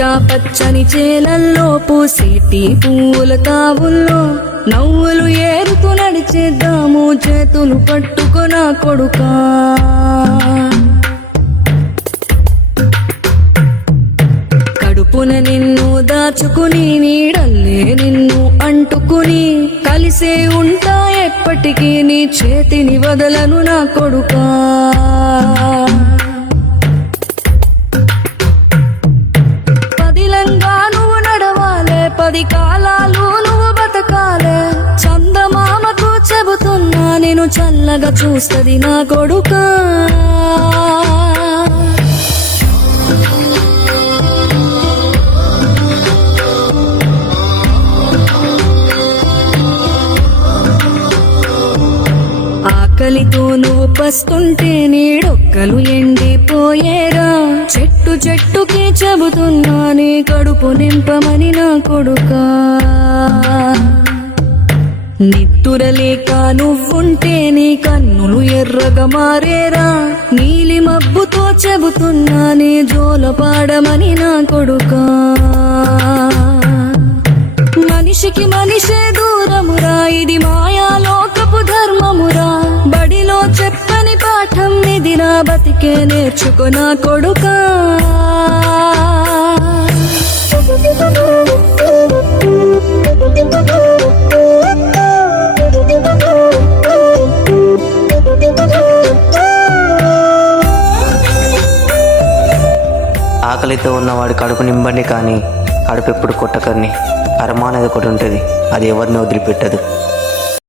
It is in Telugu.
పచ్చా పచ్చని చేలల్లో పూసేటి పువ్వుల తావుల్లో నవ్వులు ఏరుతూ నడిచేద్దాము చేతులు పట్టుకొన కొడుకా. కడుపున నిన్ను దాచుకుని నీడల్లే నిన్ను అంటుకుని కలిసే ఉంటా ఎప్పటికీ నీ చేతిని వదలను నా కొడుకా. పదిలంగా నువ్వు నడవాలే, 10 కాలాలు నువ్వు బతకాలే. చందమామకు చెబుతున్నా నేను చల్లగా చూస్తది నా కొడుకా. ఆకలితో నువ్వు పస్తుంటే నీడొక్కలు ఎండిపోయేరా. చెట్టు చెట్టుకి చెబుతున్నా నీ కడుపు నింపమని నా కొడుకా. నిద్దురలేక నువ్వుంటే నీ కన్నులు ఎర్రగా మారేరా. నీలి మబ్బుతో చెబుతున్నా నీ జోల పాడమని నా కొడుకా. మనిషికి మనిషే దూరమురా, ఇది మాయాలోకపు ధర్మమురా. బడిలో చెప్పని పాఠం ఇది నా బతికే నేర్చుకో నా కొడుకా. ఆకలితో ఉన్నవాడు కడుపు నింబండి కానీ కడుపు ఎప్పుడు కొట్టకర్ని. కర్మ అనేది ఒకటి ఉంటుంది, అది ఎవరిని వదిలిపెట్టదు.